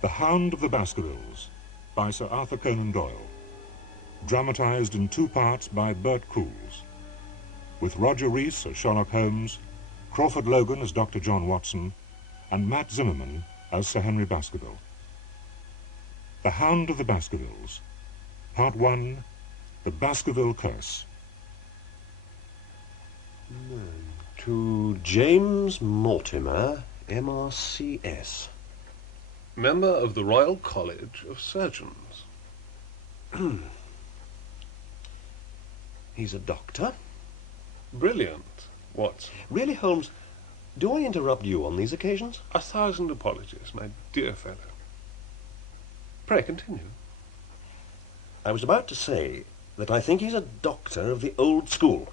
The Hound of the Baskervilles by Sir Arthur Conan Doyle, dramatised in 2 parts by Bert Coules, with Roger Rees as Sherlock Holmes, Crawford Logan as Dr. John Watson, and Matt Zimmerman as Sir Henry Baskerville. The Hound of the Baskervilles, Part 1, The Baskerville Curse. To James Mortimer, MRCS. Member of the Royal College of Surgeons. He's a doctor. Brilliant, Watson. Really, Holmes, do I interrupt you on these occasions? 1,000 apologies, my dear fellow. Pray continue. I was about to say that I think he's a doctor of the old school.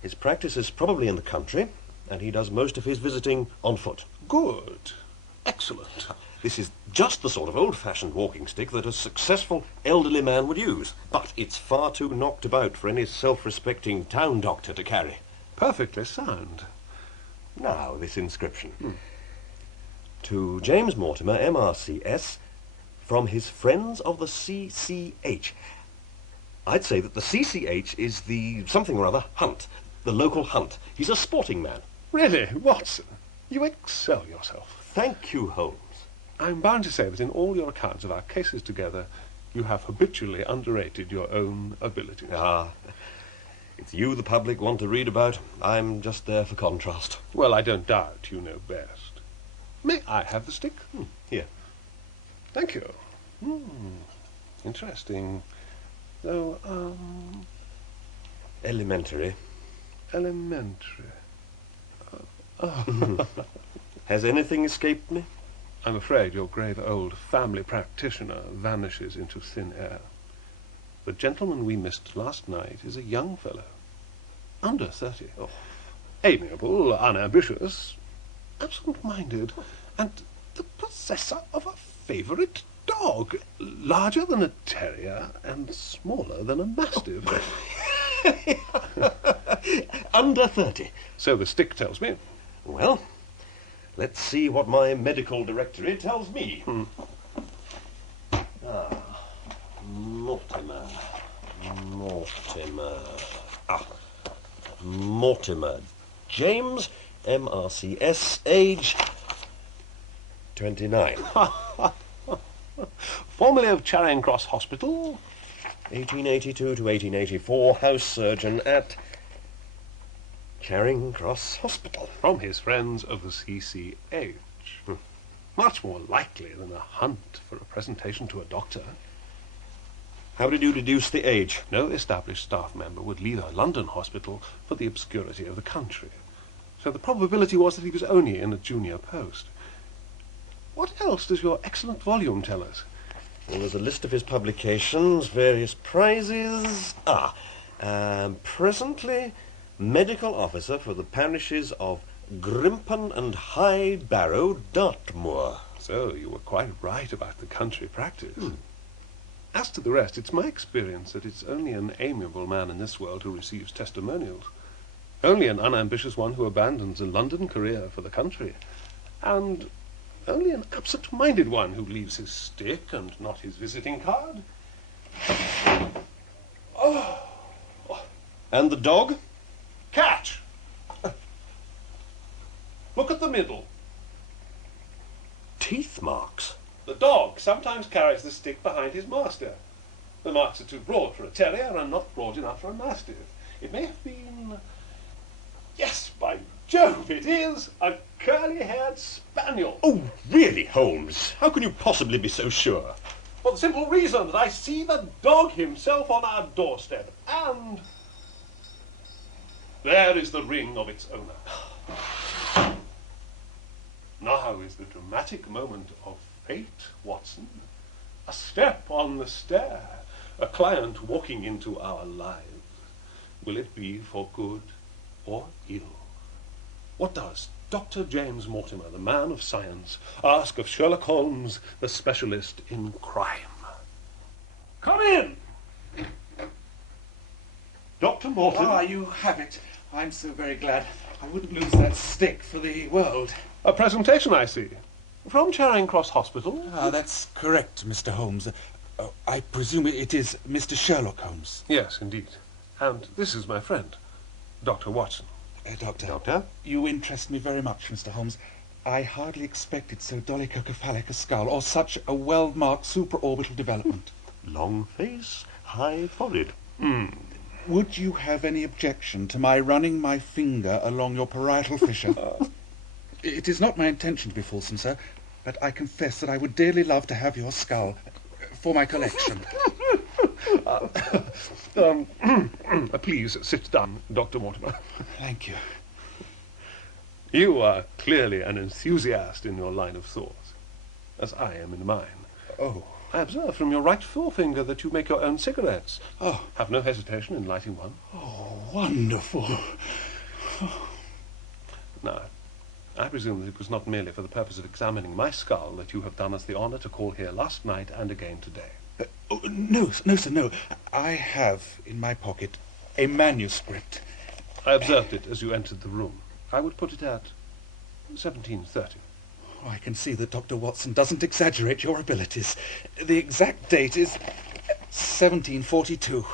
His practice is probably in the country, and he does most of his visiting on foot. Good. Excellent. This is just the sort of old-fashioned walking stick that a successful elderly man would use, but it's far too knocked about for any self-respecting town doctor to carry. Perfectly sound. Now, this inscription. To James Mortimer, MRCS, from his friends of the CCH. I'd say that the CCH is the something or other hunt, the local hunt. He's a sporting man. Really, Watson, you excel yourself. Thank you, Holmes. I'm bound to say that in all your accounts of our cases together, you have habitually underrated your own abilities. Ah, it's you the public want to read about. I'm just there for contrast. Well, I don't doubt you know best. May I have the stick? Here. Thank you. Interesting. Though, Elementary. elementary. Has anything escaped me? I'm afraid your grave old family practitioner vanishes into thin air. The gentleman we missed last night is a young fellow, under 30. Amiable, unambitious, absent-minded, and the possessor of a favourite dog, larger than a terrier and smaller than a mastiff. Under 30. So the stick tells me. Well, let's see what my medical directory tells me. Mortimer. Mortimer. James, MRCS, age 29. Formerly of Charing Cross Hospital. 1882 to 1884, house surgeon at Charing Cross Hospital. From his friends of the CCH. Much more likely than a hunt for a presentation to a doctor. How did you deduce the age? No established staff member would leave a London hospital for the obscurity of the country. So the probability was that he was only in a junior post. What else does your excellent volume tell us? Well, there's a list of his publications, various prizes. Presently medical officer for the parishes of Grimpen and High Barrow, Dartmoor. So you were quite right about the country practice. As to the rest, it's my experience that it's only an amiable man in this world who receives testimonials. Only an unambitious one who abandons a London career for the country. And only an absent-minded one who leaves his stick and not his visiting card. And the dog? Catch! Look at the middle. Teeth marks. The dog sometimes carries the stick behind his master. The marks are too broad for a terrier and not broad enough for a mastiff. It may have been... Yes, by Jove, it is a curly-haired spaniel. Oh, really, Holmes? How can you possibly be so sure? For the simple reason that I see the dog himself on our doorstep, and there is the ring of its owner. Now is the dramatic moment of fate, Watson. A step on the stair, a client walking into our lives. Will it be for good or ill? What does Dr. James Mortimer, the man of science, ask of Sherlock Holmes, the specialist in crime? Come in! Dr. Mortimer. Ah, you have it. I'm so very glad. I wouldn't lose that stick for the world. A presentation, I see. From Charing Cross Hospital? Ah, that's correct, Mr. Holmes. I presume it is Mr. Sherlock Holmes. Yes, indeed. And this is my friend, Dr. Watson. Doctor? You interest me very much, Mr. Holmes. I hardly expected so dolichocephalic a skull, or such a well-marked supraorbital development. Long face, high forehead. Would you have any objection to my running my finger along your parietal fissure? It is not my intention to be fulsome, sir, but I confess that I would dearly love to have your skull for my collection. Please sit down, Dr. Mortimer. Thank you. You are clearly an enthusiast in your line of thought, as I am in mine. Oh. I observe from your right forefinger that you make your own cigarettes. Oh. Have no hesitation in lighting one. Oh, wonderful. Now, I presume that it was not merely for the purpose of examining my skull that you have done us the honour to call here last night and again today. No, sir, no. I have in my pocket a manuscript. I observed it as you entered the room. I would put it at 1730. Oh, I can see that Dr. Watson doesn't exaggerate your abilities. The exact date is 1742.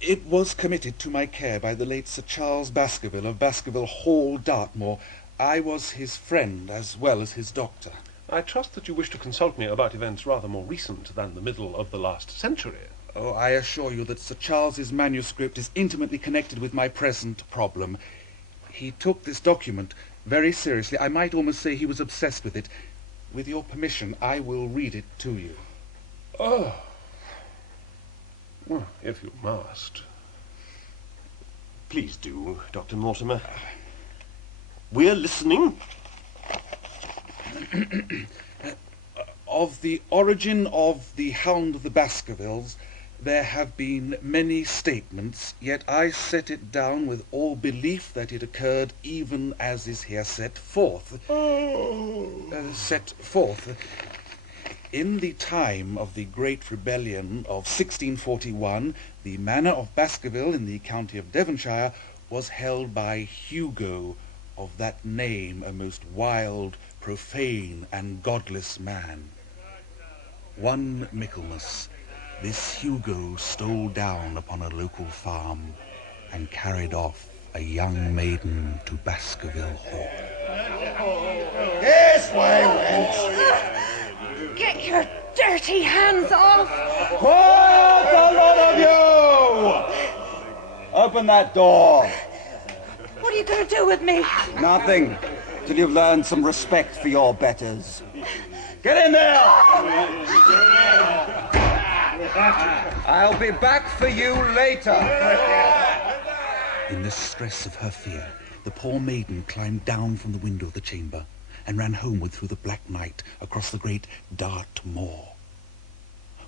It was committed to my care by the late Sir Charles Baskerville of Baskerville Hall, Dartmoor. I was his friend as well as his doctor. I trust that you wish to consult me about events rather more recent than the middle of the last century. Oh, I assure you that Sir Charles's manuscript is intimately connected with my present problem. He took this document very seriously. I might almost say he was obsessed with it. With your permission, I will read it to you. Oh. Well, if you must. Please do, Dr. Mortimer. We're listening. Of the origin of the Hound of the Baskervilles, there have been many statements, yet I set it down with all belief that it occurred even as is here set forth. In the time of the Great Rebellion of 1641, the manor of Baskerville in the county of Devonshire was held by Hugo, of that name a most wild, profane, and godless man. One Michaelmas, this Hugo stole down upon a local farm and carried off a young maiden to Baskerville Hall. This way, wench! Get your dirty hands off! Quiet, the lot of you! Open that door. What are you going to do with me? Nothing, till you've learned some respect for your betters. Get in there! I'll be back for you later. In the stress of her fear, the poor maiden climbed down from the window of the chamber and ran homeward through the black night across the great Dart moor.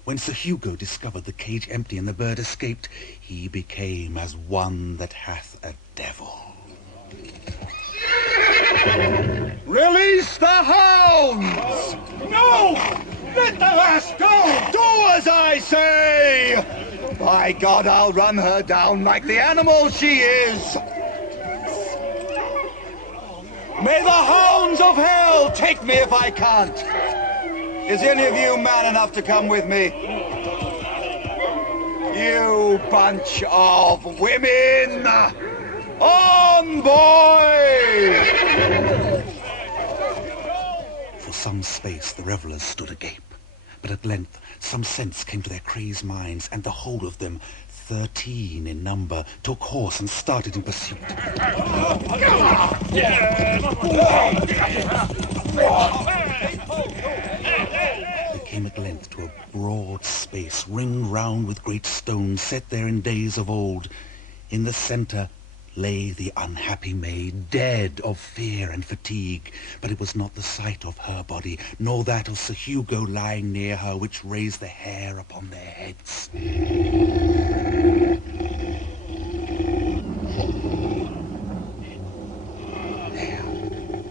When Sir Hugo discovered the cage empty and the bird escaped, he became as one that hath a devil. Release the hounds! No! Let the lass go! Do as I say! By God, I'll run her down like the animal she is! May the hounds of hell take me if I can't! Is any of you man enough to come with me? You bunch of women! On, boy! For some space the revellers stood agape, but at length some sense came to their crazed minds, and the whole of them, 13 in number, took horse and started in pursuit. They came at length to a broad space ringed round with great stones set there in days of old. In the centre lay the unhappy maid, dead of fear and fatigue. But it was not the sight of her body, nor that of Sir Hugo lying near her, which raised the hair upon their heads.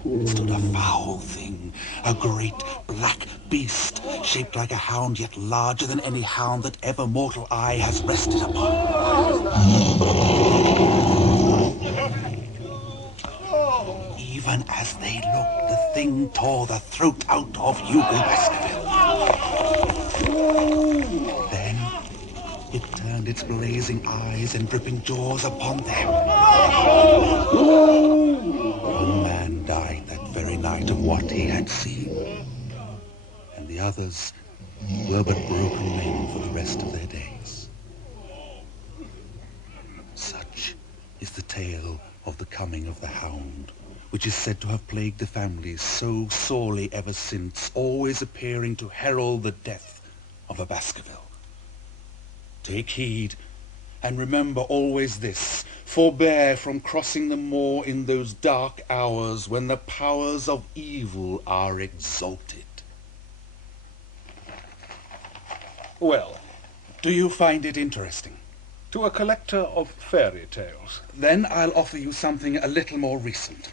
There stood a foul thing, a great black beast, shaped like a hound, yet larger than any hound that ever mortal eye has rested upon. Even as they looked, the thing tore the throat out of Hugo Baskerville. Then it turned its blazing eyes and dripping jaws upon them. One man died that very night of what he had seen, and the others were but broken men for the rest of their days. Such is the tale of the coming of the Hound, which is said to have plagued the family so sorely ever since, always appearing to herald the death of a Baskerville. Take heed, and remember always this: forbear from crossing the moor in those dark hours when the powers of evil are exalted. Well, Do you find it interesting? to a collector of fairy tales. Then I'll offer you something a little more recent.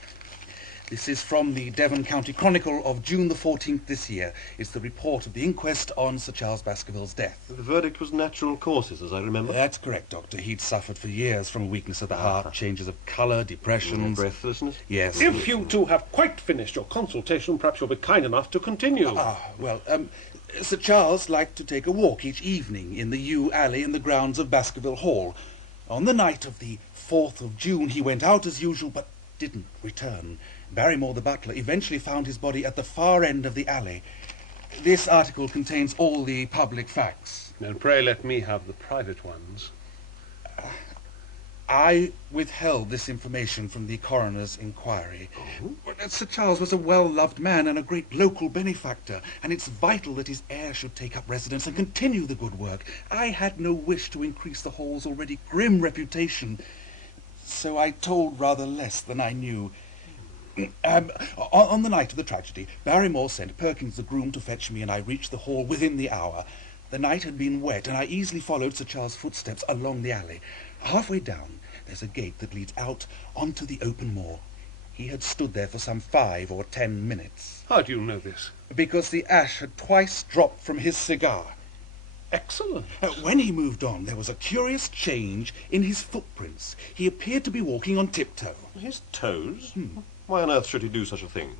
This is from the Devon County Chronicle of June the 14th this year. It's the report of the inquest on Sir Charles Baskerville's death. The verdict was natural causes, as I remember. That's correct, Doctor. He'd suffered for years from a weakness of the heart, changes of colour, depressions. Breathlessness. Yes. If you two have quite finished your consultation, perhaps you'll be kind enough to continue. Sir Charles liked to take a walk each evening in the yew alley in the grounds of Baskerville Hall. On the night of the 4th of June, he went out as usual, but didn't return. Barrymore, the butler, eventually found his body at the far end of the alley. This article contains all the public facts. And pray let me have the private ones. I withheld this information from the coroner's inquiry. Sir Charles was a well-loved man and a great local benefactor, and it's vital that his heir should take up residence and continue the good work. I had no wish to increase the Hall's already grim reputation, so I told rather less than I knew. On the night of the tragedy, Barrymore sent Perkins the groom to fetch me, and I reached the Hall within the hour. The night had been wet, and I easily followed Sir Charles' footsteps along the alley. Halfway down, there's a gate that leads out onto the open moor. He had stood there for some 5 or 10 minutes. How do you know this? Because the ash had twice dropped from his cigar. Excellent. When he moved on, there was a curious change in his footprints. He appeared to be walking on tiptoe. His toes? Why on earth should he do such a thing?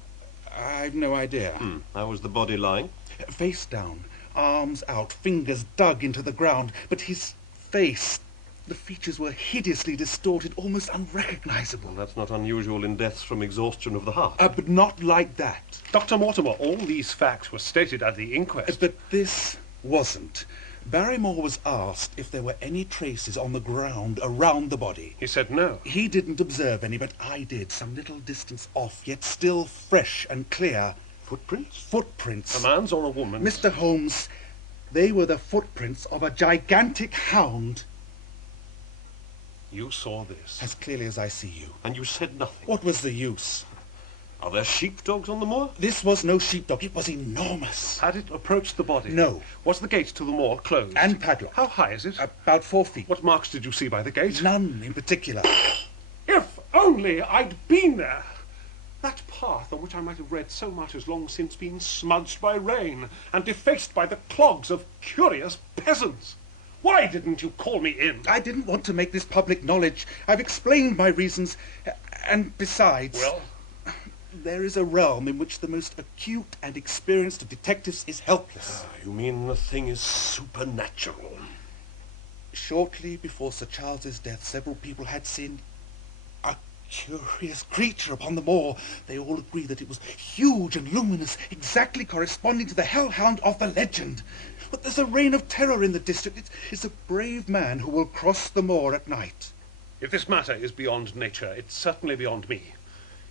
I've no idea. How was the body lying? Face down, arms out, fingers dug into the ground, but his face, the features were hideously distorted, almost unrecognizable. Well, that's not unusual in deaths from exhaustion of the heart. But not like that. Dr. Mortimer, all these facts were stated at the inquest. But this wasn't. Barrymore was asked if there were any traces on the ground around the body. He said no. He didn't observe any, but I did, some little distance off, yet still fresh and clear. Footprints? Footprints. A man's or a woman's? Mr. Holmes, they were the footprints of a gigantic hound. You saw this. As clearly as I see you. And you said nothing. What was the use? Are there sheepdogs on the moor? This was no sheepdog. It was enormous. Had it approached the body? No. Was the gate to the moor closed? And padlocked. How high is it? About 4 feet. What marks did you see by the gate? None in particular. If only I'd been there! That path on which I might have read so much has long since been smudged by rain and defaced by the clogs of curious peasants. Why didn't you call me in? I didn't want to make this public knowledge. I've explained my reasons, and besides... Well? There is a realm in which the most acute and experienced of detectives is helpless. You mean the thing is supernatural? Shortly before Sir Charles's death, several people had seen a curious creature upon the moor. They all agree that it was huge and luminous, exactly corresponding to the hellhound of the legend. But there's a reign of terror in the district. It's a brave man who will cross the moor at night. If this matter is beyond nature, it's certainly beyond me.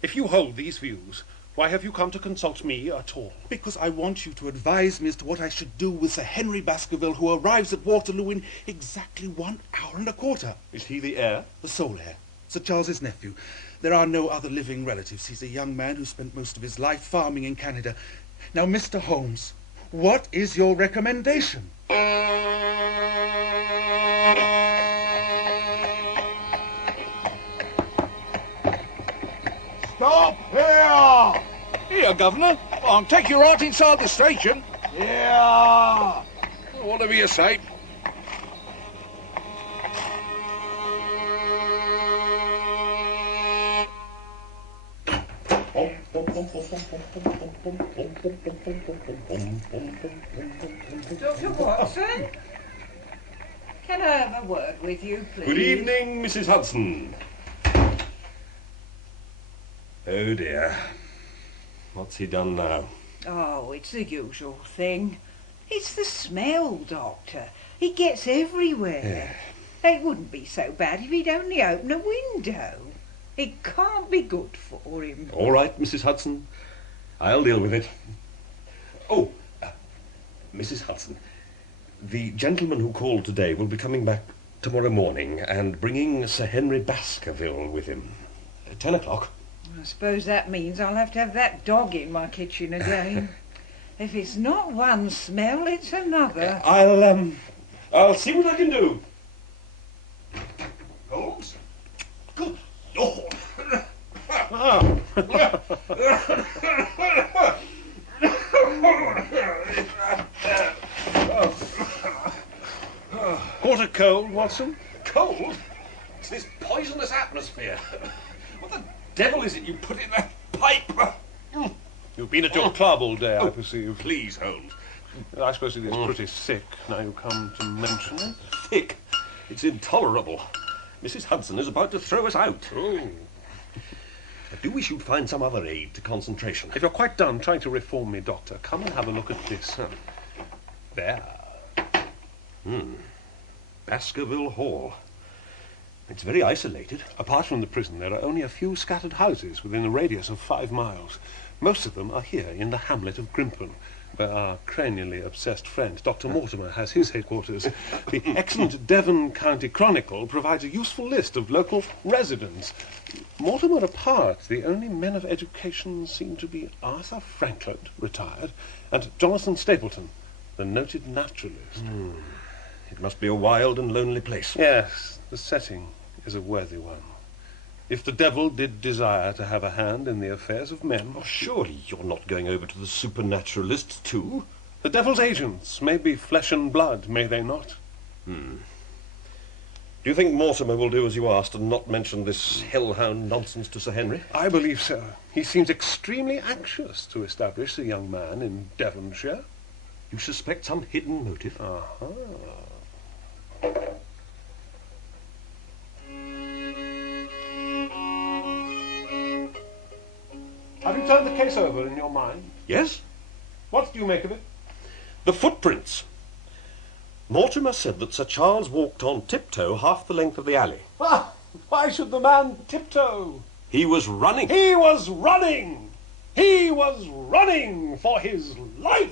If you hold these views, why have you come to consult me at all? Because I want you to advise me as to what I should do with Sir Henry Baskerville, who arrives at Waterloo in exactly 1 hour and a quarter. Is he the heir? The sole heir. Sir Charles's nephew. There are no other living relatives. He's a young man who spent most of his life farming in Canada. Now, Mr. Holmes, what is your recommendation? Stop here! Here, Governor. I'll take you right inside the station. Here! Whatever you say. Dr. Watson? Can I have a word with you, please? Good evening, Mrs. Hudson. Oh dear. What's he done now? Oh, it's the usual thing. It's the smell, Doctor. It gets everywhere. It wouldn't be so bad if he'd only open a window. It can't be good for him. All right, Mrs. Hudson. I'll deal with it. Oh, Mrs. Hudson, the gentleman who called today will be coming back tomorrow morning and bringing Sir Henry Baskerville with him. 10 o'clock. I suppose that means I'll have to have that dog in my kitchen again. If it's not one smell, it's another. I'll see what I can do. Holmes? Good Lord! Caught a cold, Watson? Cold? It's this poisonous atmosphere. What the devil is it you put in that pipe? You've been at your club all day, I perceive. Please, Holmes. I suppose it is pretty thick, now you come to mention it. Thick. It's intolerable. Mrs. Hudson is about to throw us out. Oh. I do wish you'd find some other aid to concentration. If you're quite done trying to reform me, Doctor, come and have a look at this. There. Baskerville Hall. It's very isolated. Apart from the prison, there are only a few scattered houses within a radius of 5 miles. Most of them are here in the hamlet of Grimpen, where our cranially obsessed friend, Dr. Mortimer, has his headquarters. The excellent Devon County Chronicle provides a useful list of local residents. Mortimer apart, the only men of education seem to be Arthur Franklin, retired, and Jonathan Stapleton, the noted naturalist. It must be a wild and lonely place. Yes, the setting is a worthy one. If the devil did desire to have a hand in the affairs of men... Oh, surely you're not going over to the supernaturalists, too? The devil's agents may be flesh and blood, may they not? Do you think Mortimer will do as you asked and not mention this hellhound nonsense to Sir Henry? I believe so. He seems extremely anxious to establish a young man in Devonshire. You suspect some hidden motive? Have you turned the case over in your mind? Yes? What do you make of it? The footprints. Mortimer said that Sir Charles walked on tiptoe half the length of the alley. Why should the man tiptoe? He was running. He was running! He was running for his life!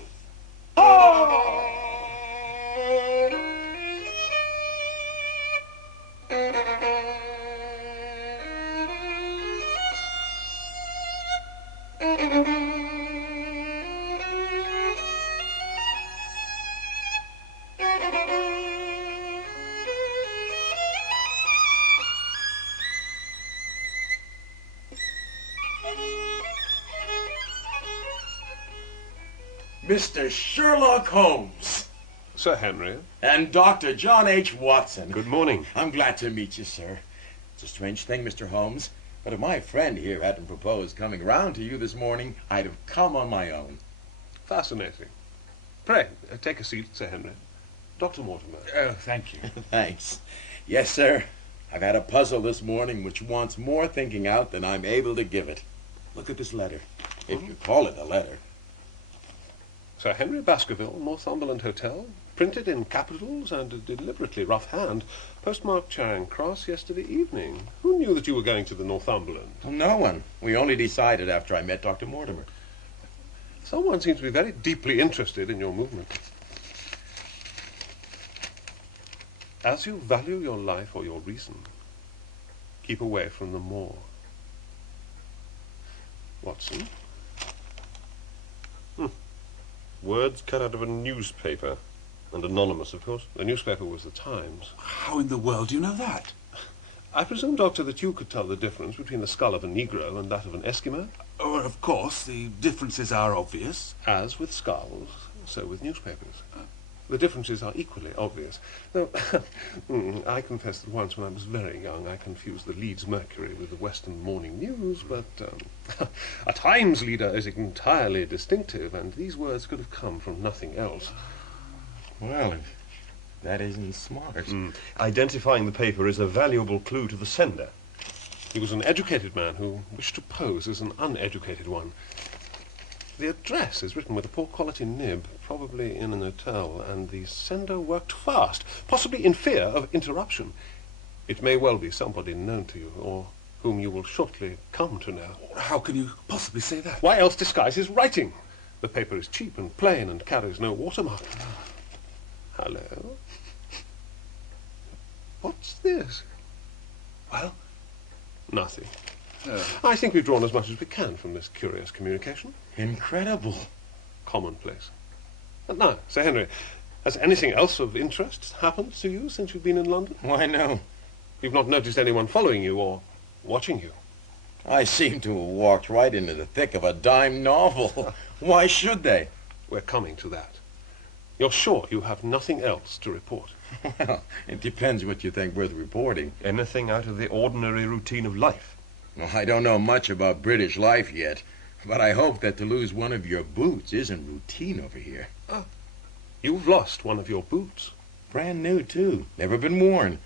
Mr. Sherlock Holmes Sir Henry. and Dr. John H. Watson. Good morning. I'm glad to meet you, sir. It's a strange thing, Mr. Holmes, but if my friend here hadn't proposed coming round to you this morning, I'd have come on my own. Fascinating. Pray, take a seat, Sir Henry. Dr. Mortimer. Oh, thank you. Thanks. Yes, sir. I've had a puzzle this morning which wants more thinking out than I'm able to give it. Look at this letter, if you call it a letter. Sir Henry Baskerville, Northumberland Hotel, printed in capitals and a deliberately rough hand, postmarked Charing Cross yesterday evening. Who knew that you were going to the Northumberland? No one. We only decided after I met Dr. Mortimer. Someone seems to be very deeply interested in your movement. As you value your life or your reason, keep away from the moor. Watson? Words cut out of a newspaper. And anonymous, of course. The newspaper was the Times. How in the world do you know that? I presume, Doctor, that you could tell the difference between the skull of a Negro and that of an Eskimo? Oh, of course, the differences are obvious. As with skulls, so with newspapers. The differences are equally obvious. Though, I confess that once when I was very young, I confused the Leeds Mercury with the Western Morning News, but a Times leader is entirely distinctive, and these words could have come from nothing else. Well, that isn't smart. Identifying the paper is a valuable clue to the sender. He was an educated man who wished to pose as an uneducated one. The address is written with a poor-quality nib, probably in an hotel, and the sender worked fast, possibly in fear of interruption. It may well be somebody known to you, or whom you will shortly come to know. How can you possibly say that? Why else disguise his writing? The paper is cheap and plain and carries no watermark. Hello? What's this? Well? Nothing. I think we've drawn as much as we can from this curious communication. Incredible. Commonplace. And now, Sir Henry, has anything else of interest happened to you since you've been in London? Why, no. You've not noticed anyone following you or watching you? I seem to have walked right into the thick of a dime novel. Why should they? We're coming to that. You're sure you have nothing else to report? Well, it depends what you think worth reporting. Anything out of the ordinary routine of life? Well, I don't know much about British life yet, but I hope that to lose one of your boots isn't routine over here. Oh, you've lost one of your boots. Brand new, too. Never been worn.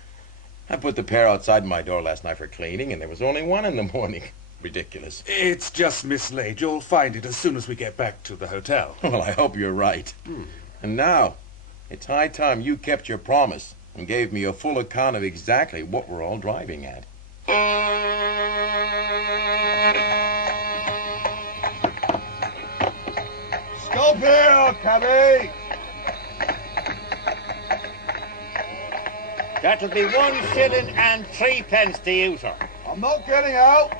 I put the pair outside my door last night for cleaning, and there was only one in the morning. Ridiculous. It's just mislaid. You'll find it as soon as we get back to the hotel. Well, I hope you're right. And now, it's high time you kept your promise and gave me a full account of exactly what we're all driving at. Stop here, cabby! That'll be 1 shilling and 3 pence to you, sir. I'm not getting out.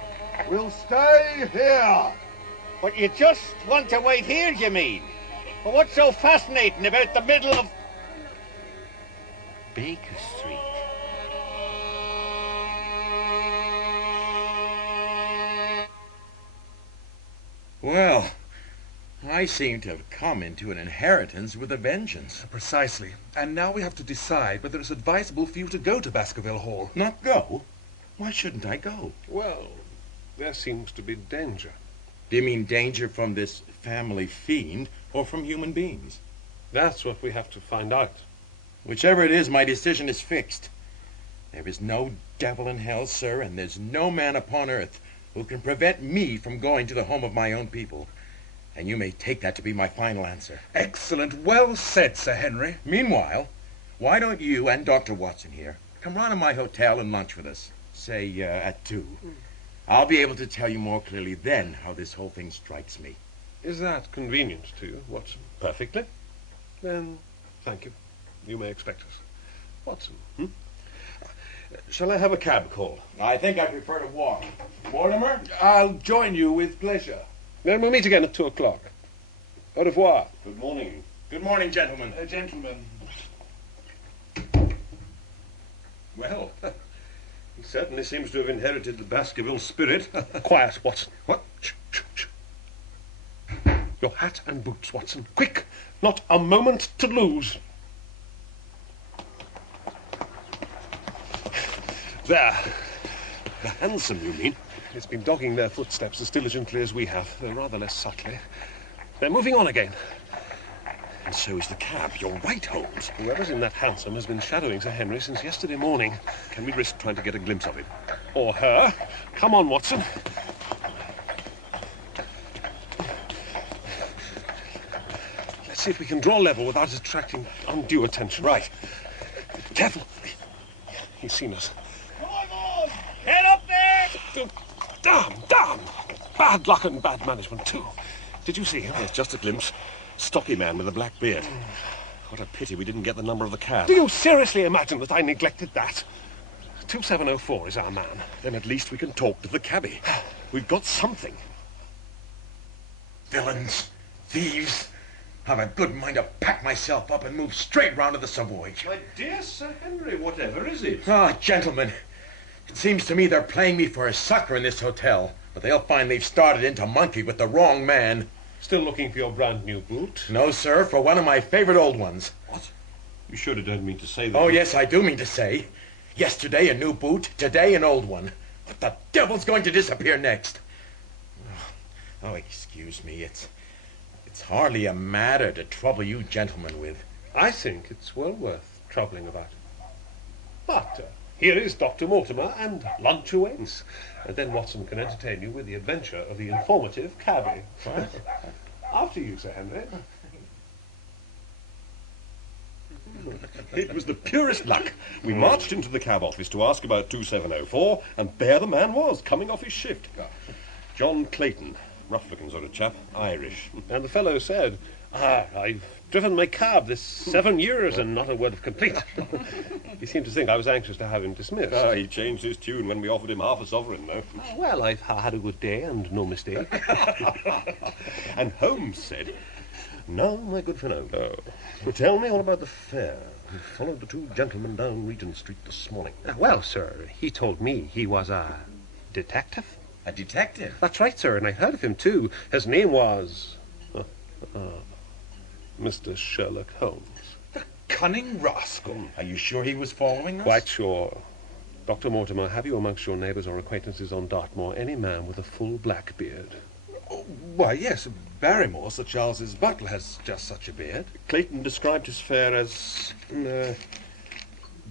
We'll stay here. But you just want to wait here, you mean? But what's so fascinating about the middle of Baker Street? Well, I seem to have come into an inheritance with a vengeance. Precisely. And now we have to decide whether it's advisable for you to go to Baskerville Hall. Not go? Why shouldn't I go? Well, there seems to be danger. Do you mean danger from this family fiend or from human beings? That's what we have to find out. Whichever it is, my decision is fixed. There is no devil in hell, sir, and there's no man upon earth who can prevent me from going to the home of my own people. And you may take that to be my final answer. Excellent. Well said, Sir Henry. Meanwhile, why don't you and Dr. Watson here come round to my hotel and lunch with us, say, at 2. I'll be able to tell you more clearly then how this whole thing strikes me. Is that convenient to you, Watson? Perfectly. Then, thank you. You may expect us. Watson? Shall I have a cab call? I think I prefer to walk. Mortimer? I'll join you with pleasure. Then we'll meet again at 2 o'clock. Au revoir. Good morning. Good morning, gentlemen. Gentlemen. Well, he certainly seems to have inherited the Baskerville spirit. Quiet, Watson. What? Shh, shh, shh. Your hat and boots, Watson. Quick! Not a moment to lose. There. The hansom, you mean? It's been dogging their footsteps as diligently as we have, though rather less subtly. They're moving on again. And so is the cab. You're right, Holmes. Whoever's in that hansom has been shadowing Sir Henry since yesterday morning. Can we risk trying to get a glimpse of him? Or her. Come on, Watson. Let's see if we can draw level without attracting undue attention. Right. Careful. He's seen us. Come on! Get up there! Damn! Bad luck and bad management, too. Did you see him? Yes, just a glimpse. Stocky man with a black beard. What a pity we didn't get the number of the cab. Do you seriously imagine that I neglected that? 2704 is our man. Then at least we can talk to the cabbie. We've got something. Villains, thieves. I've a good mind to pack myself up and move straight round to the Savoy. My dear Sir Henry, whatever is it? Ah, gentlemen, it seems to me they're playing me for a sucker in this hotel, but they'll find they've started in to monkey with the wrong man. Still looking for your brand new boot? No, sir, for one of my favorite old ones. What? You surely don't mean to say that... Oh, yes, I do mean to say. Yesterday a new boot, today an old one. What the devil's going to disappear next? Oh, excuse me, it's hardly a matter to trouble you gentlemen with. I think it's well worth troubling about. But here is Dr. Mortimer, and lunch awaits. And then Watson can entertain you with the adventure of the informative cabbie. What? After you, Sir Henry. It was the purest luck. We marched into the cab office to ask about 2704, and there the man was, coming off his shift. John Clayton, rough-looking sort of chap, Irish. And the fellow said, I've driven my cab this 7 years and not a word of complaint. He seemed to think I was anxious to have him dismissed. He changed his tune when we offered him half a sovereign, though. Well, I've had a good day and no mistake. And Holmes said, "Now, my good fellow, tell me all about the fair. We followed the two gentlemen down Regent Street this morning." Well, sir, he told me he was a detective. A detective? That's right, sir, and I heard of him, too. His name was... Mr. Sherlock Holmes. The cunning rascal. Are you sure he was following us? Quite sure. Dr. Mortimer, have you amongst your neighbours or acquaintances on Dartmoor any man with a full black beard? Oh, why, yes, Barrymore, Sir Charles's butler, has just such a beard. Clayton described his fare as...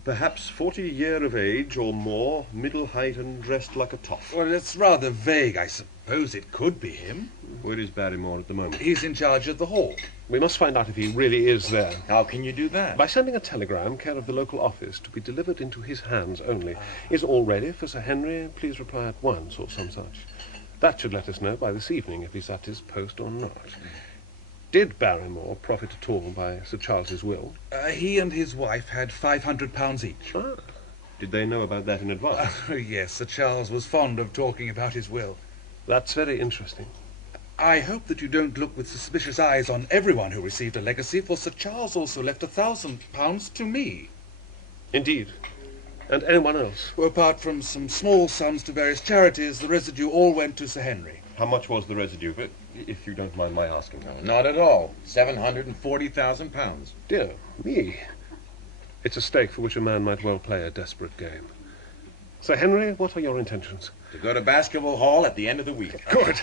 perhaps 40 year of age or more, middle height and dressed like a toff. Well, it's rather vague. I suppose it could be him. Where is Barrymore at the moment? He's in charge of the hall. We must find out if he really is there. How can you do that? By sending a telegram, care of the local office, to be delivered into his hands only. Is all ready for Sir Henry? Please reply at once, or some such. That should let us know by this evening if he's at his post or not. Did Barrymore profit at all by Sir Charles's will? He and his wife had £500 each. Ah. Did they know about that in advance? Yes, Sir Charles was fond of talking about his will. That's very interesting. I hope that you don't look with suspicious eyes on everyone who received a legacy, for Sir Charles also left £1,000 to me. Indeed. And anyone else? Well, apart from some small sums to various charities, the residue all went to Sir Henry. How much was the residue? But if you don't mind my asking. Not at all. £740,000. Dear me. It's a stake for which a man might well play a desperate game. Sir Henry, what are your intentions? To go to Baskerville Hall at the end of the week. Good.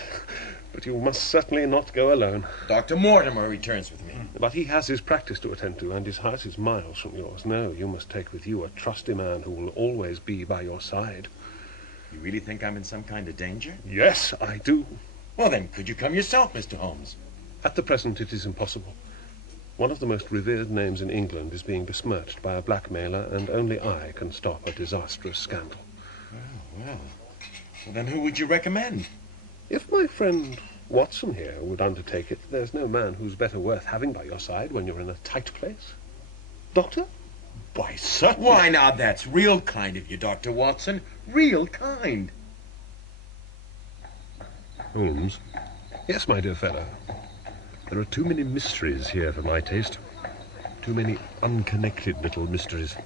But you must certainly not go alone. Dr. Mortimer returns with me. But he has his practice to attend to, and his house is miles from yours. No, you must take with you a trusty man who will always be by your side. You really think I'm in some kind of danger? Yes, I do. Well, then, could you come yourself, Mr. Holmes? At the present, it is impossible. One of the most revered names in England is being besmirched by a blackmailer, and only I can stop a disastrous scandal. Well, then who would you recommend? If my friend Watson here would undertake it, there's no man who's better worth having by your side when you're in a tight place. Doctor? Why, certainly. Why, now, that's real kind of you, Dr. Watson. Real kind. Holmes, Yes, my dear fellow. there are too many mysteries here for my taste. Too many unconnected little mysteries.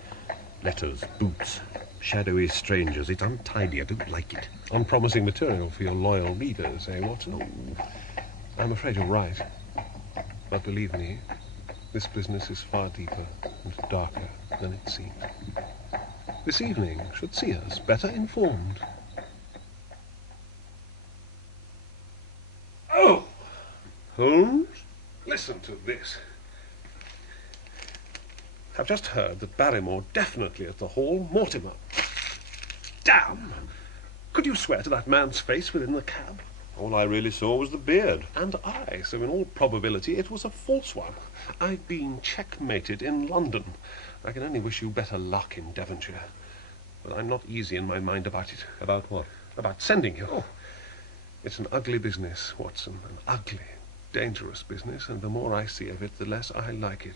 Letters, boots, shadowy strangers. It's untidy. I don't like it. Unpromising material for your loyal readers, eh, Watson? I'm afraid you're right. But believe me, this business is far deeper and darker than it seems. This evening should see us better informed. Oh! Holmes, listen to this. I've just heard that Barrymore definitely at the Hall. Mortimer. Damn! Could you swear to that man's face within the cab? All I really saw was the beard. And I, so in all probability it was a false one. I've been checkmated in London. I can only wish you better luck in Devonshire. But I'm not easy in my mind about it. About what? About sending you. Oh. It's an ugly business, Watson. An ugly, dangerous business, and the more I see of it, the less I like it.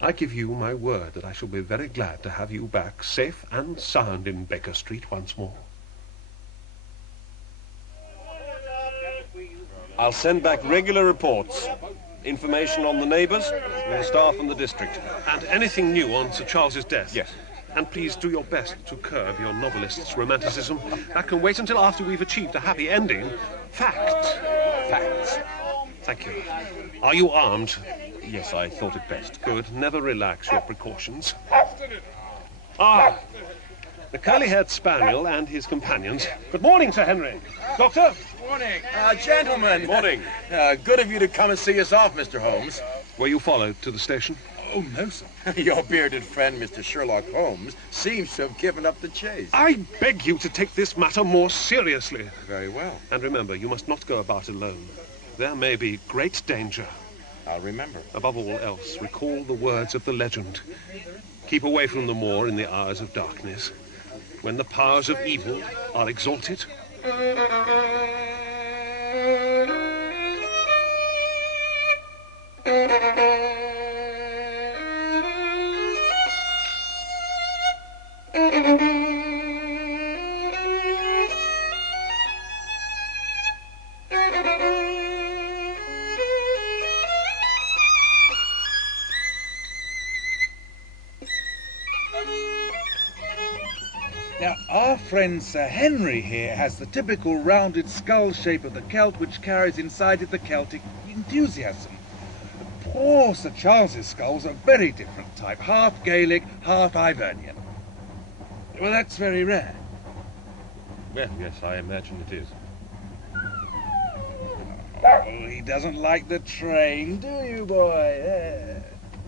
I give you my word that I shall be very glad to have you back safe and sound in Baker Street once more. I'll send back regular reports, information on the neighbours, the staff and the district. And anything new on Sir Charles's death? Yes. And please do your best to curb your novelist's romanticism. That can wait until after we've achieved a happy ending. Facts. Facts. Thank you. Are you armed? Yes, I thought it best. Good. Never relax your precautions. Ah, the curly-haired spaniel and his companions. Good morning, Sir Henry. Doctor? Morning. Gentlemen. Morning. Good of you to come and see us off, Mr. Holmes. Were you followed to the station? Oh, no, sir. Your bearded friend, Mr. Sherlock Holmes, seems to have given up the chase. I beg you to take this matter more seriously. Very well. And remember, you must not go about alone. There may be great danger. I'll remember. Above all else, recall the words of the legend. Keep away from the moor in the hours of darkness, when the powers of evil are exalted. Now, our friend Sir Henry here has the typical rounded skull shape of the Celt, which carries inside it the Celtic enthusiasm. Poor Sir Charles's skull's a very different type, half Gaelic, half Ivernian. Well, that's very rare. Well, yes, I imagine it is. Oh, he doesn't like the train, do you, boy? Yeah.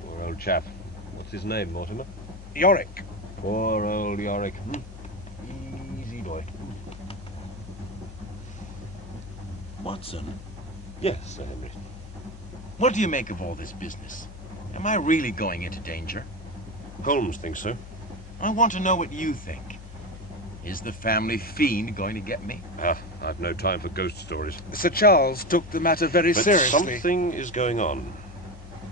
Poor old chap. What's his name, Mortimer? Yorick. Poor old Yorick. Easy boy. Watson, Yes, Sir Henry. what do you make of all this business? Am I really going into danger? Holmes thinks so. I want to know what you think. Is the family fiend going to get me? I've no time for ghost stories. Sir Charles took the matter very But seriously. something is going on.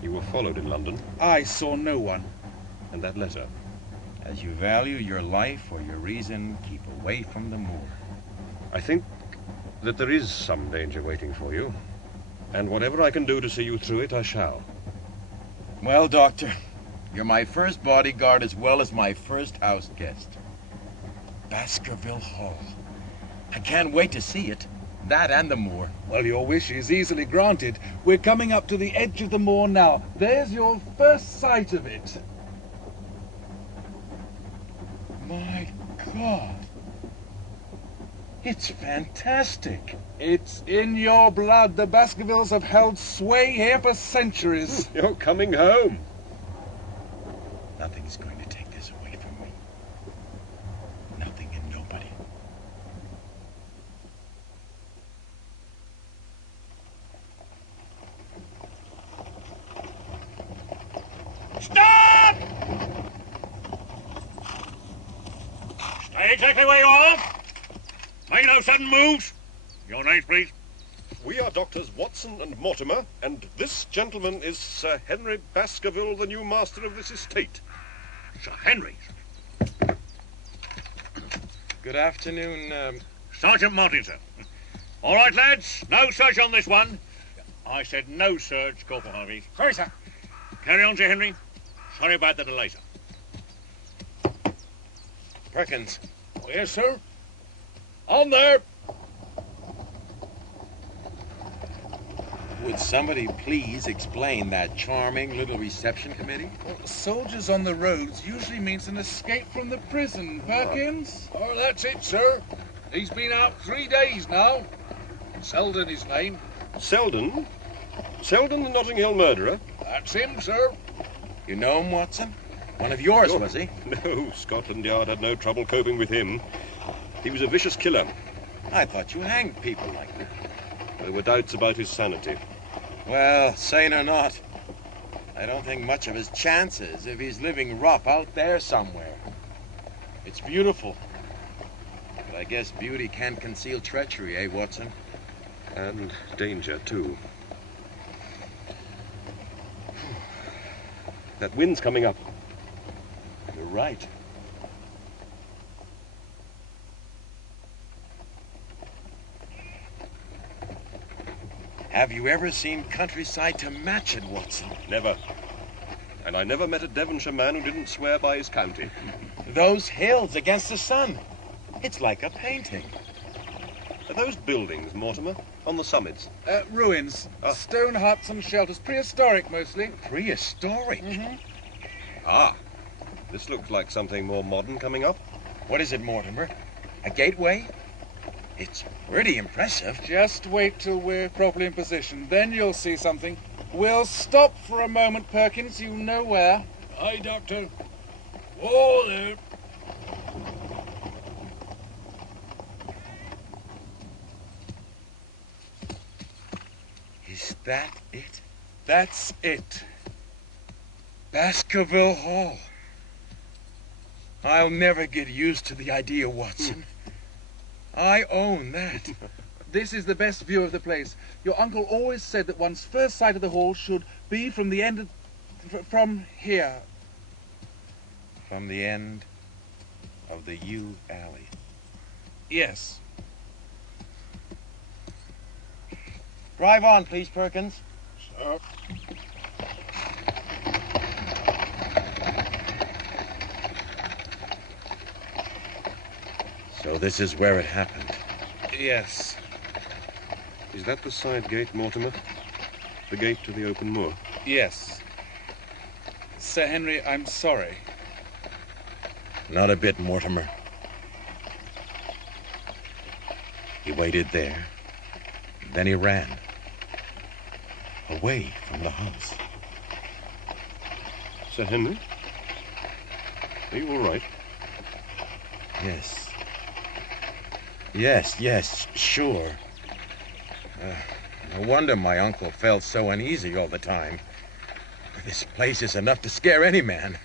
You were followed in London, I saw no one. and that letter. As you value your life or your reason, keep away from the moor. I think that there is some danger waiting for you, and whatever I can do to see you through it, I shall. Well, Doctor, you're my first bodyguard as well as my first house guest. Baskerville Hall. I can't wait to see it. That and the moor. Well, your wish is easily granted. We're coming up to the edge of the moor now. There's your first sight of it. My God. It's fantastic. It's in your blood. The Baskervilles have held sway here for centuries. You're coming home. Nothing's going to take this away from me. Nothing and nobody. Stop! Stay exactly where you are. Make no sudden moves. Your names, please. We are Doctors Watson and Mortimer, and this gentleman is Sir Henry Baskerville, the new master of this estate. Sir Henry. Good afternoon, Sergeant Martin, sir. All right, lads. No search on this one. I said no search, Corporal Harvey. Sorry, sir. Carry on, Sir Henry. Sorry about the delay, sir. Perkins. Oh, yes, sir. On there. Would somebody please explain that charming little reception committee? Well, soldiers on the roads usually means an escape from the prison, Perkins. Oh, that's it, sir. He's been out 3 days now. Selden, his name. Selden? Selden, the Notting Hill murderer? That's him, sir. You know him, Watson? One of yours, was he? No, Scotland Yard had no trouble coping with him. He was a vicious killer. I thought you hanged people like that. There were doubts about his sanity. Well, sane or not, I don't think much of his chances if he's living rough out there somewhere. It's beautiful. But I guess beauty can't conceal treachery, eh, Watson? And danger, too. That wind's coming up. You're right. Have you ever seen countryside to match it, Watson? Never. And I never met a Devonshire man who didn't swear by his county. Those hills against the sun. It's like a painting. Are those buildings, Mortimer, on the summits? Ruins. Stone huts and shelters. Prehistoric, mostly. Prehistoric? Ah, this looks like something more modern coming up. What is it, Mortimer? A gateway? It's pretty impressive. Just wait till we're properly in position. Then you'll see something. We'll stop for a moment, Perkins. You know where. Aye, Doctor. Whoa there. Is that it? That's it. Baskerville Hall. I'll never get used to the idea, Watson. I own that. This is the best view of the place. Your uncle always said that one's first sight of the hall should be from the end of... from here. From the end of the U alley. Yes. Drive on, please, Perkins. Sir. So this is where it happened. Yes. Is that the side gate, Mortimer? The gate to the open moor? Yes. Sir Henry, I'm sorry. Not a bit, Mortimer. He waited there. Then he ran. Away from the house. Sir Henry? Are you all right? Yes. Yes, sure. No wonder my uncle felt so uneasy all the time. This place is enough to scare any man.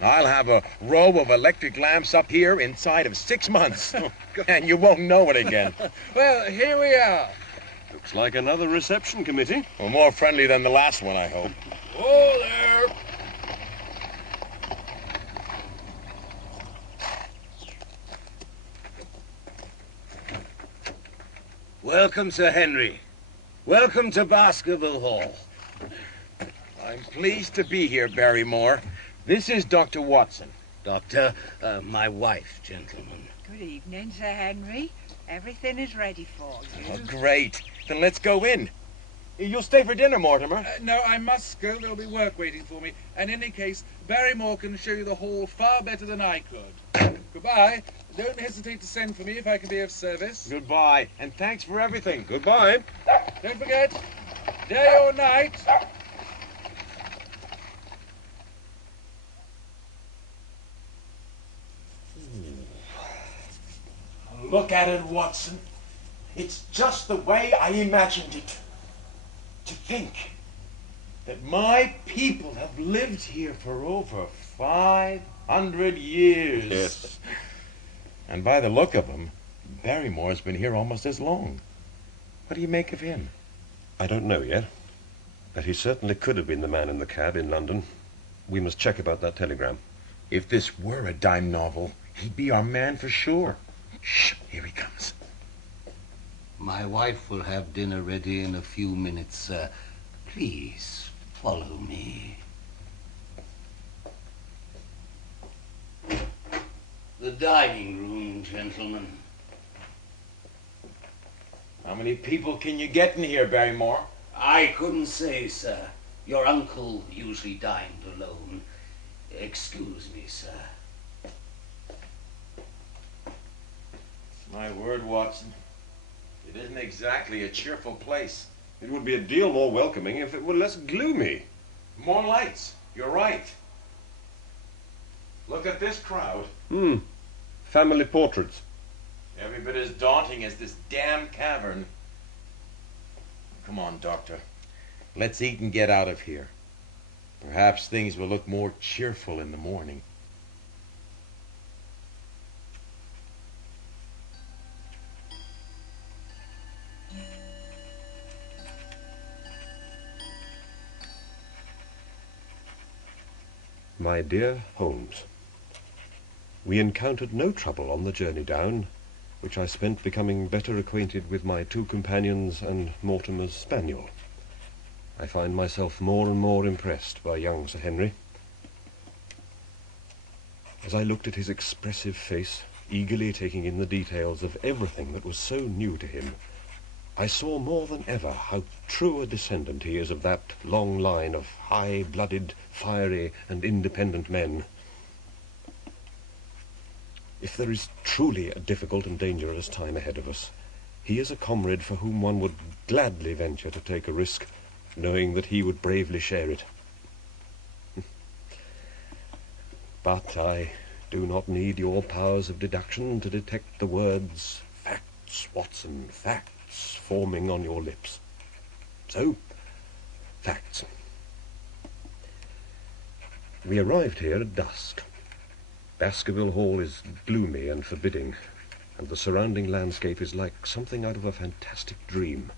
I'll have a row of electric lamps up here inside of 6 months. And you won't know it again. Well, here we are. Looks like another reception committee. Well, more friendly than the last one, I hope. Whoa there. Welcome, Sir Henry. Welcome to Baskerville Hall. I'm pleased to be here, Barrymore. This is Dr. Watson. Doctor, my wife, gentlemen. Good evening, Sir Henry. Everything is ready for you. Oh, great. Then let's go in. You'll stay for dinner, Mortimer. No, I must go. There'll be work waiting for me. And in any case, Barrymore can show you the hall far better than I could. Goodbye. Don't hesitate to send for me if I can be of service. Goodbye, and thanks for everything. Goodbye. Don't forget, day or night. Look at it, Watson. It's just the way I imagined it. To think that my people have lived here for over 500 years. Yes. And by the look of him, Barrymore's been here almost as long. What do you make of him? I don't know yet. But he certainly could have been the man in the cab in London. We must check about that telegram. If this were a dime novel, he'd be our man for sure. Shh, here he comes. My wife will have dinner ready in a few minutes, sir. Please, follow me. The dining room, gentlemen. How many people can you get in here, Barrymore? I couldn't say, sir. Your uncle usually dined alone. Excuse me, sir. My word, Watson. It isn't exactly a cheerful place. It would be a deal more welcoming if it were less gloomy. More lights. You're right. Look at this crowd. Family portraits. Every bit as daunting as this damn cavern. Come on, Doctor. Let's eat and get out of here. Perhaps things will look more cheerful in the morning. My dear Holmes, we encountered no trouble on the journey down, which I spent becoming better acquainted with my two companions and Mortimer's spaniel. I find myself more and more impressed by young Sir Henry. As I looked at his expressive face, eagerly taking in the details of everything that was so new to him, I saw more than ever how true a descendant he is of that long line of high-blooded, fiery, and independent men. If there is truly a difficult and dangerous time ahead of us, he is a comrade for whom one would gladly venture to take a risk, knowing that he would bravely share it. But I do not need your powers of deduction to detect the words, "Facts, Watson, facts," forming on your lips. So, facts. We arrived here at dusk. Baskerville Hall is gloomy and forbidding, and the surrounding landscape is like something out of a fantastic dream.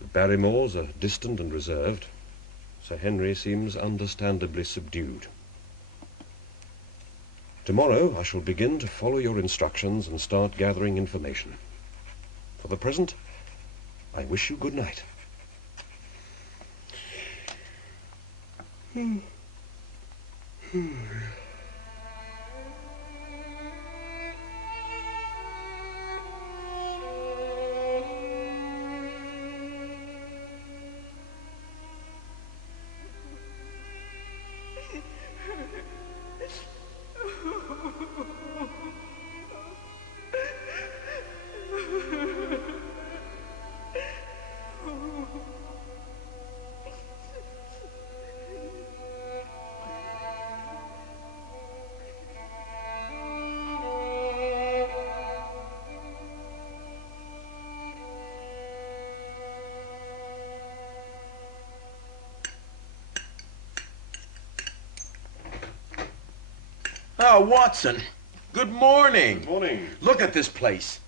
The Barrymores are distant and reserved. Sir Henry seems understandably subdued. Tomorrow I shall begin to follow your instructions and start gathering information. For the present, I wish you good night. Oh, Watson, good morning. Good morning. Look at this place.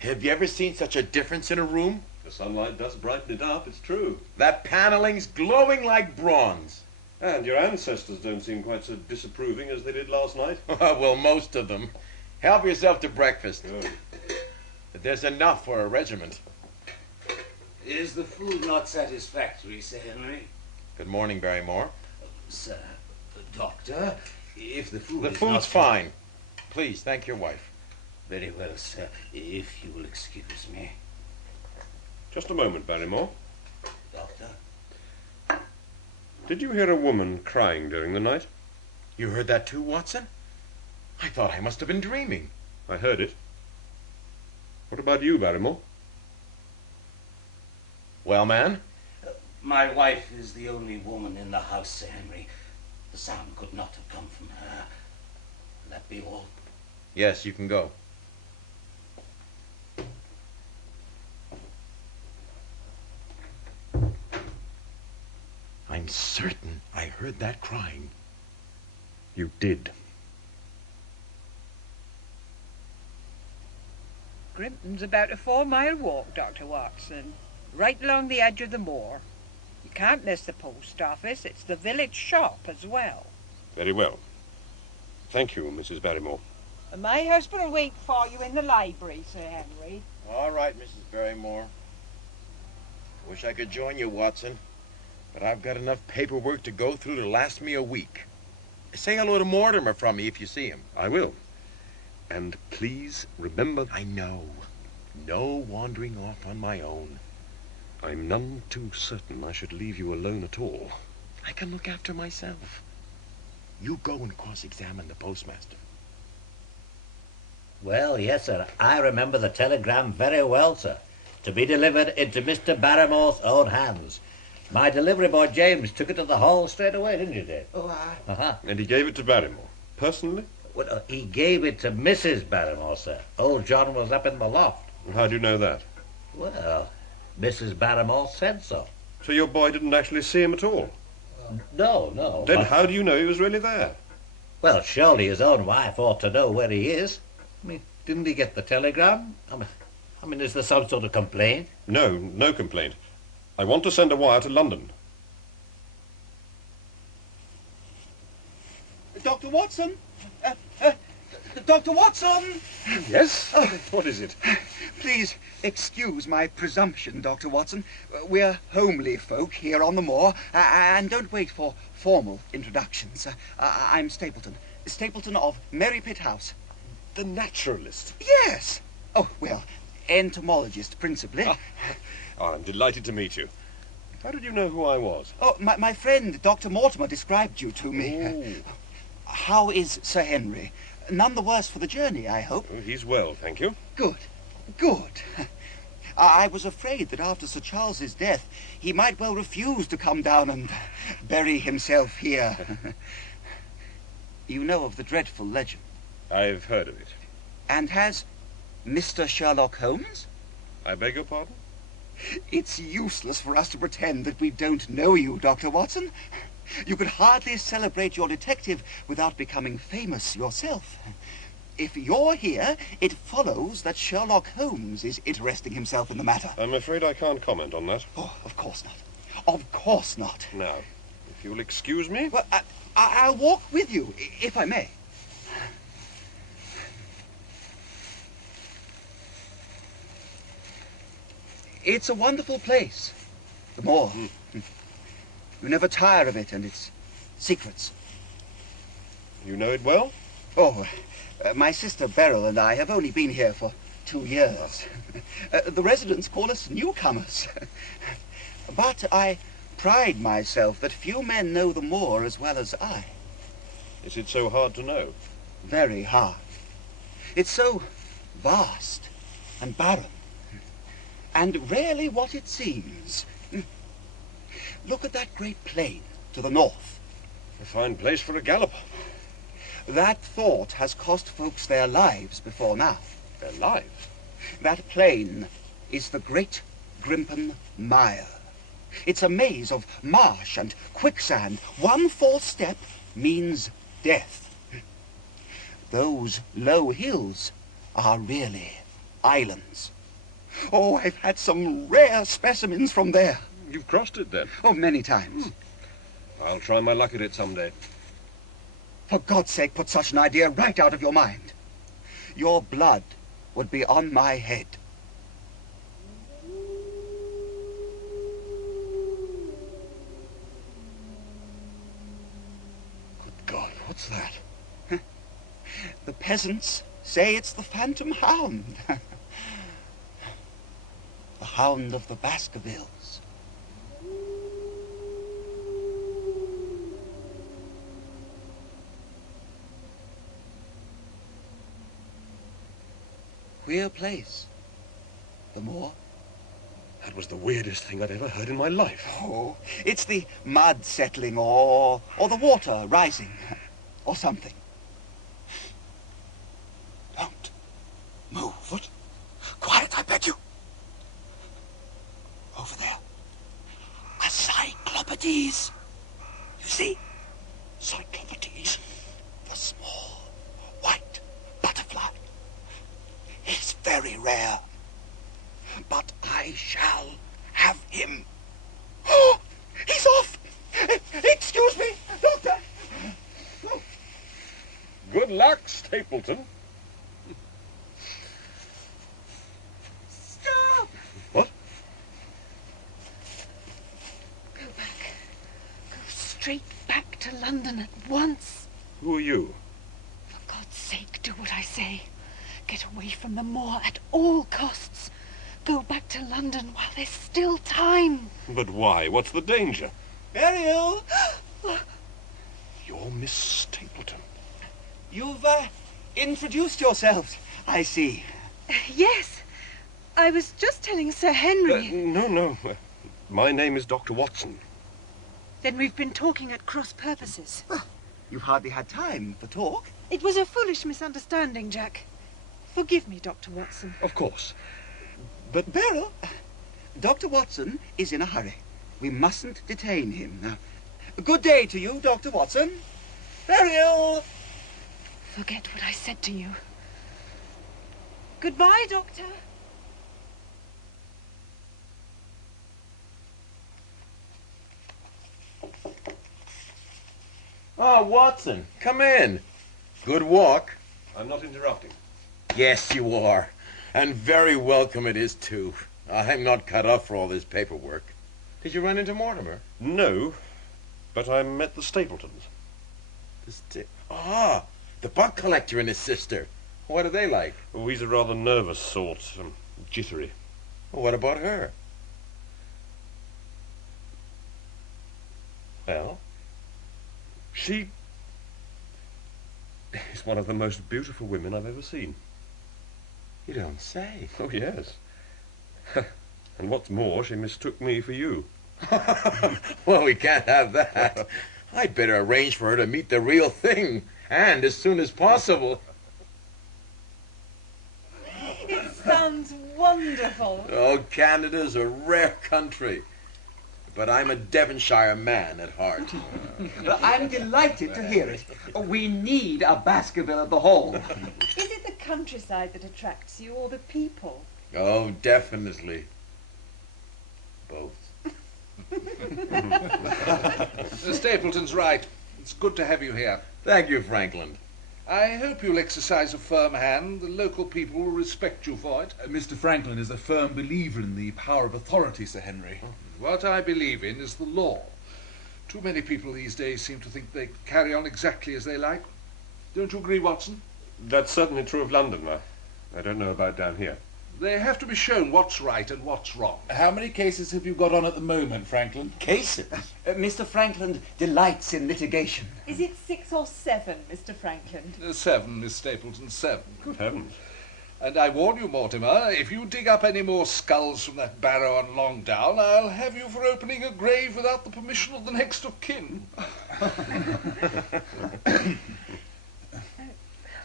Have you ever seen such a difference in a room? The sunlight does brighten it up, it's true. That paneling's glowing like bronze. And your ancestors don't seem quite so disapproving as they did last night. Well, most of them. Help yourself to breakfast. Good. But there's enough for a regiment. Is the food not satisfactory, Sir Henry? Good morning, Barrymore. Sir, Doctor, if the food The is food's not... fine. Please, thank your wife. Very well, sir, if you will excuse me. Just a moment, Barrymore. Doctor? Did you hear a woman crying during the night? You heard that too, Watson? I thought I must have been dreaming. I heard it. What about you, Barrymore? Well, man? My wife is the only woman in the house, Sir Henry. The sound could not have come from her. That be all. Yes, you can go. I'm certain I heard that crying. You did. Grimton's about a 4-mile walk, Dr. Watson. Right along the edge of the moor. You can't miss the post office. It's the village shop as well. Very well. Thank you, Mrs. Barrymore. And my husband will wait for you in the library, Sir Henry. All right, Mrs. Barrymore. Wish I could join you, Watson. But I've got enough paperwork to go through to last me a week. Say hello to Mortimer from me if you see him. I will. And please remember... I know. No wandering off on my own. I'm none too certain I should leave you alone at all. I can look after myself. You go and cross-examine the postmaster. Well, yes, sir. I remember the telegram very well, sir. To be delivered into Mr. Barrymore's own hands. My delivery boy James took it to the hall straight away, didn't you, Dave? Oh, aye. Uh-huh. And he gave it to Barrymore, personally? Well, he gave it to Mrs. Barrymore, sir. Old John was up in the loft. How do you know that? Well, Mrs. Barrymore said so. So your boy didn't actually see him at all? No. Then how do you know he was really there? Well, surely his own wife ought to know where he is. I mean, didn't he get the telegram? I mean, is there some sort of complaint? No complaint. I want to send a wire to London. Dr. Watson? Dr. Watson! Yes? What is it? Please excuse my presumption, Dr. Watson. We're homely folk here on the moor, and don't wait for formal introductions. I'm Stapleton. Stapleton of Merrypit House. The naturalist? Yes! Oh, well, entomologist, principally. Oh, I'm delighted to meet you. How did you know who I was? Oh, my friend, Dr. Mortimer, described you to me. Oh. How is Sir Henry? None the worse for the journey, I hope. Oh, he's well, thank you. Good, good. I was afraid that after Sir Charles's death, he might well refuse to come down and bury himself here. You know of the dreadful legend? I've heard of it. And has Mr. Sherlock Holmes? I beg your pardon? It's useless for us to pretend that we don't know you, Dr. Watson. You could hardly celebrate your detective without becoming famous yourself. If you're here, it follows that Sherlock Holmes is interesting himself in the matter. I'm afraid I can't comment on that. Oh, of course not. Of course not. Now, if you'll excuse me... Well, I'll walk with you, if I may. It's a wonderful place, the moor. You never tire of it and its secrets. You know it well? Oh, my sister Beryl and I have only been here for 2 years. The residents call us newcomers. But I pride myself that few men know the moor as well as I. Is it so hard to know? Very hard. It's so vast and barren, and rarely what it seems. Look at that great plain to the north. A fine place for a gallop. That thought has cost folks their lives before now. Their lives? That plain is the Great Grimpen Mire. It's a maze of marsh and quicksand. One false step means death. Those low hills are really islands. Oh, I've had some rare specimens from there. You've crossed it, then? Oh, many times. I'll try my luck at it someday. For God's sake, put such an idea right out of your mind. Your blood would be on my head. Good God, what's that? The peasants say it's the phantom hound. The hound of the Baskervilles. Queer place, the moor. That was the weirdest thing I'd ever heard in my life. Oh, it's the mud settling or the water rising or something. Don't move. What? Quiet, I beg you. Over there. A cyclopedes. You see? Cyclopedes? The small white butterfly. He's very rare. But I shall have him. Oh, he's off! Excuse me, Doctor! Good luck, Stapleton. Stop! What? Go back. Go straight back to London at once. Who are you? For God's sake, do what I say. Get away from the moor at all costs. Go back to London while there's still time. But why? What's the danger? Very ill. You're Miss Stapleton. You've introduced yourselves, I see. Yes. I was just telling Sir Henry. No. My name is Dr. Watson. Then we've been talking at cross purposes. You've hardly had time for talk. It was a foolish misunderstanding, Jack. Forgive me, Dr. Watson. Of course. But Beryl, Dr. Watson is in a hurry. We mustn't detain him. Now, good day to you, Dr. Watson. Beryl! Forget what I said to you. Goodbye, Doctor. Oh, Watson, come in. Good walk. I'm not interrupting. Yes, you are. And very welcome it is, too. I'm not cut off for all this paperwork. Did you run into Mortimer? No, but I met the Stapletons. The bug collector and his sister. What are they like? Oh, he's a rather nervous sort, jittery. Well, what about her? Well? She is one of the most beautiful women I've ever seen. You don't say. Oh, yes. And what's more, she mistook me for you. Well, we can't have that. I'd better arrange for her to meet the real thing, and as soon as possible. It sounds wonderful. Oh, Canada's a rare country. But I'm a Devonshire man at heart. I'm delighted to hear it. We need a Baskerville at the Hall. Is it the countryside that attracts you, or the people? Oh, definitely. Both. Stapleton's right. It's good to have you here. Thank you, Franklin. I hope you'll exercise a firm hand. The local people will respect you for it. Mr. Franklin is a firm believer in the power of authority, Sir Henry. What I believe in is the law. Too many people these days seem to think they carry on exactly as they like. Don't you agree, Watson? That's certainly true of London. I don't know about down here. They have to be shown what's right and what's wrong. How many cases have you got on at the moment, Franklin? Cases? Mr. Franklin delights in litigation. Is it 6 or 7, Mr. Franklin? 7, Miss Stapleton, 7. Good heavens. And I warn you, Mortimer, if you dig up any more skulls from that barrow on Longdown, I'll have you for opening a grave without the permission of the next of kin.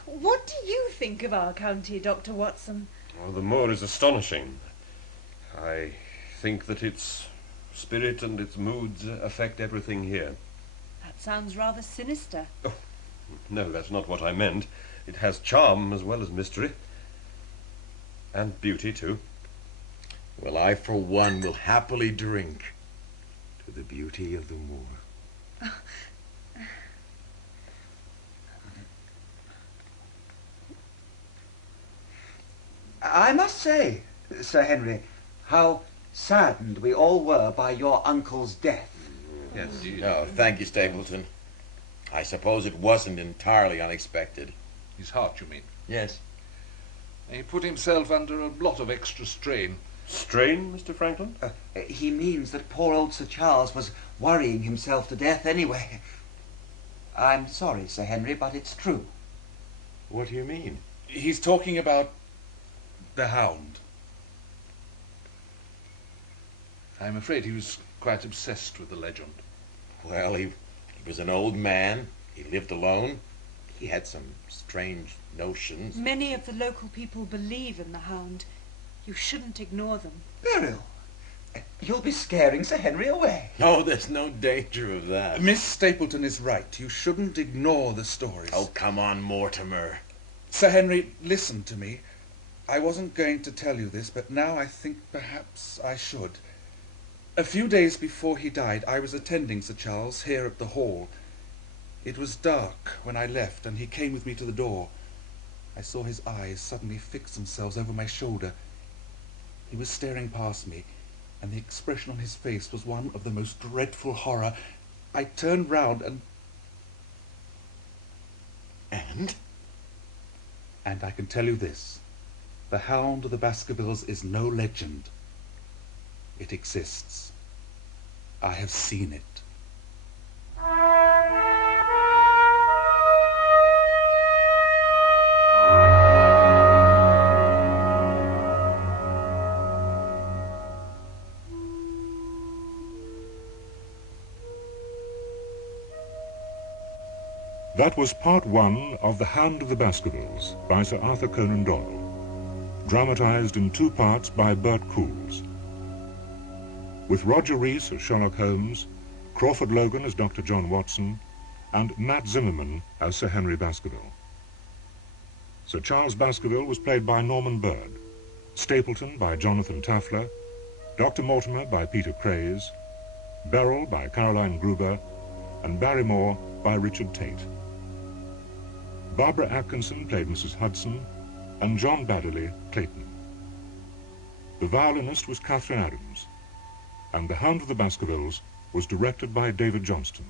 What do you think of our county, Dr. Watson? Well, the moor is astonishing. I think that its spirit and its moods affect everything here. That sounds rather sinister. Oh, no, that's not what I meant. It has charm as well as mystery. And beauty, too. Well, I, for one, will happily drink to the beauty of the moor. I must say, Sir Henry, how saddened we all were by your uncle's death. Yes, indeed. Oh, thank you, Stapleton. I suppose it wasn't entirely unexpected. His heart, you mean? Yes. He put himself under a lot of extra strain. Strain, Mr. Franklin? He means that poor old Sir Charles was worrying himself to death anyway. I'm sorry, Sir Henry, but it's true. What do you mean? He's talking about the Hound. I'm afraid he was quite obsessed with the legend. Well, he was an old man. He lived alone. He had some strange notions. Many of the local people believe in the Hound. You shouldn't ignore them. Beryl, you'll be scaring Sir Henry away. No, there's no danger of that. Miss Stapleton is right. You shouldn't ignore the stories. Oh, come on, Mortimer. Sir Henry, listen to me. I wasn't going to tell you this, but now I think perhaps I should. A few days before he died, I was attending Sir Charles here at the Hall. It was dark when I left, and he came with me to the door. I saw his eyes suddenly fix themselves over my shoulder. He was staring past me, and the expression on his face was one of the most dreadful horror. I turned round and... And I can tell you this. The Hound of the Baskervilles is no legend. It exists. I have seen it. That was part 1 of The Hound of the Baskervilles by Sir Arthur Conan Doyle, dramatized in 2 parts by Bert Coules, with Roger Rees as Sherlock Holmes, Crawford Logan as Dr. John Watson, and Nat Zimmerman as Sir Henry Baskerville. Sir Charles Baskerville was played by Norman Bird, Stapleton by Jonathan Taffler, Dr. Mortimer by Peter Craze, Beryl by Caroline Gruber, and Barrymore by Richard Tate. Barbara Atkinson played Mrs. Hudson, and John Baddeley, Clayton. The violinist was Catherine Adams, and The Hound of the Baskervilles was directed by David Johnston.